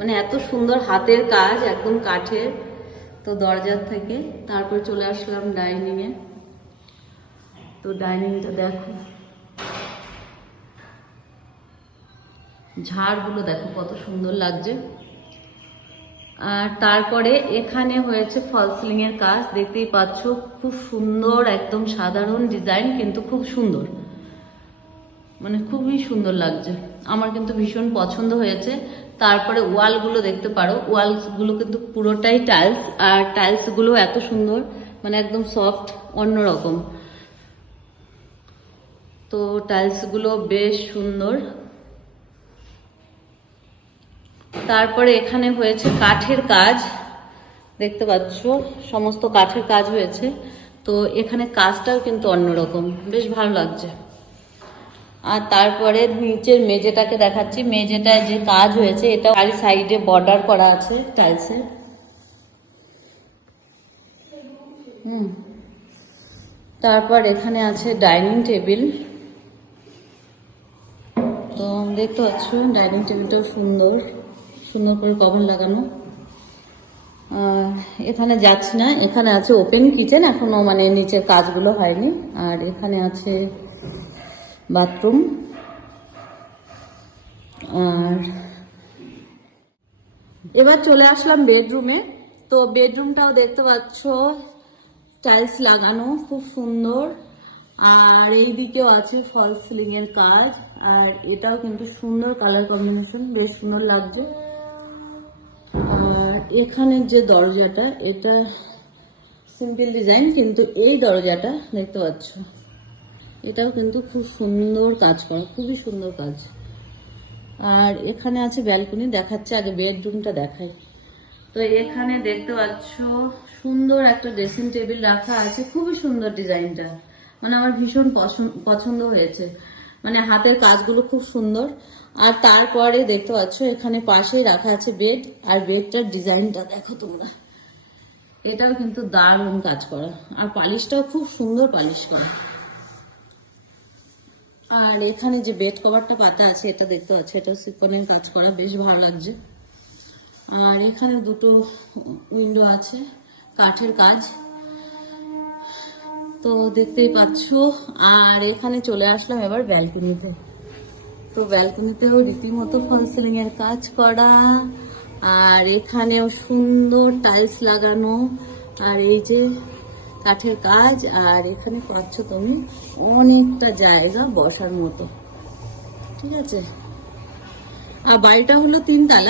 মানে এত সুন্দর হাতের কাজ, একদম কাঠের। তো দরজার থেকে তারপর চলে আসলাম ডাইনিংয়ে। তো ডাইনিংটা দেখো, ঝাড়গুলো দেখো কত সুন্দর লাগছে। আর তারপরে এখানে হয়েছে ফল সিলিং এর কাজ, দেখতেই পাচ্ছ খুব সুন্দর, একদম সাধারণ ডিজাইন কিন্তু খুব সুন্দর, মানে খুবই সুন্দর লাগছে। আমার কিন্তু ভীষণ পছন্দ হয়েছে। তারপরে ওয়ালগুলো দেখতে পারো, ওয়ালগুলো কিন্তু পুরোটাই টাইলস, আর টাইলসগুলো এত সুন্দর, মানে একদম সফট, অন্যরকম। তো টাইলসগুলো বেশ সুন্দর। তারপরে এখানে হয়েছে কাঠের কাজ, দেখতে পাচ্ছ সমস্ত কাঠের কাজ হয়েছে। তো এখানে কাজটাও কিন্তু অন্যরকম, বেশ ভালো লাগছে। আর তারপরে নিচের মেঝেটাকে দেখাচ্ছি, মেঝেটায় যে কাজ হয়েছে এটা চারি সাইডে বর্ডার করা আছে টাইলসের। তারপর এখানে আছে ডাইনিং টেবিল। তো দেখতে পাচ্ছ ডাইনিং টেবিলটাও সুন্দর, সুন্দর করে কভার লাগানো। এখানে যাচ্ছি না, এখানে আছে ওপেন কিচেন, এখনো মানে নিচের কাজগুলো হয়নি। আর এখানে আছে বাথরুম। আর এবার চলে আসলাম বেডরুমে। তো বেডরুমটাও দেখতে পাচ্ছ টাইলস লাগানো, খুব সুন্দর। আর এই দিকেও আছে ফল সিলিং এর কাজ, আর এটাও কিন্তু সুন্দর কালার কম্বিনেশন, বেশ সুন্দর লাগছে। আর এখানের যে দরজাটা, এটা সিম্পল ডিজাইন, কিন্তু এই দরজাটা দেখতে পাচ্ছ এটাও কিন্তু খুব সুন্দর কাজ করা, খুবই সুন্দর কাজ। আর এখানে আছে ব্যালকনি, দেখাচ্ছে আগে বেডরুমটা দেখাই। তো এখানে দেখতে পাচ্ছ সুন্দর একটা ড্রেসিং টেবিল রাখা আছে, খুবই সুন্দর ডিজাইনটা, মানে আমার ভীষণ পছন্দ হয়েছে, মানে হাতের কাজগুলো খুব সুন্দর। আর তারপরে দেখতে পাচ্ছ এখানে পাশেই রাখা আছে বেড, আর বেডটার ডিজাইনটা দেখো তোমরা, এটাও কিন্তু দারুণ কাজ করা, আর পালিশটাও খুব সুন্দর পালিশ করা। আর এখানে যে বেড কভারটা পাতা আছে এটা দেখতে পাচ্ছ, এটা সিফনের কাজ করা, বেশ ভালো লাগছে। আর এখানে দুটো উইন্ডো আছে, কাঠের কাজ, তো দেখতেই পাচ্ছ। আর এখানে চলে আসলাম এবার ব্যালকনিতে। তো ব্যালকনিতেও রীতিমতো ফল সিলিং এর কাজ করা, আর এখানেও সুন্দর টাইলস লাগানো, আর এই যে কাঠের কাজ। আর এখানে পাচ্ছ তুমি অনেকটা জায়গা বসার মতো, ঠিক আছে। আর বাড়িটা হলো 3 তলা।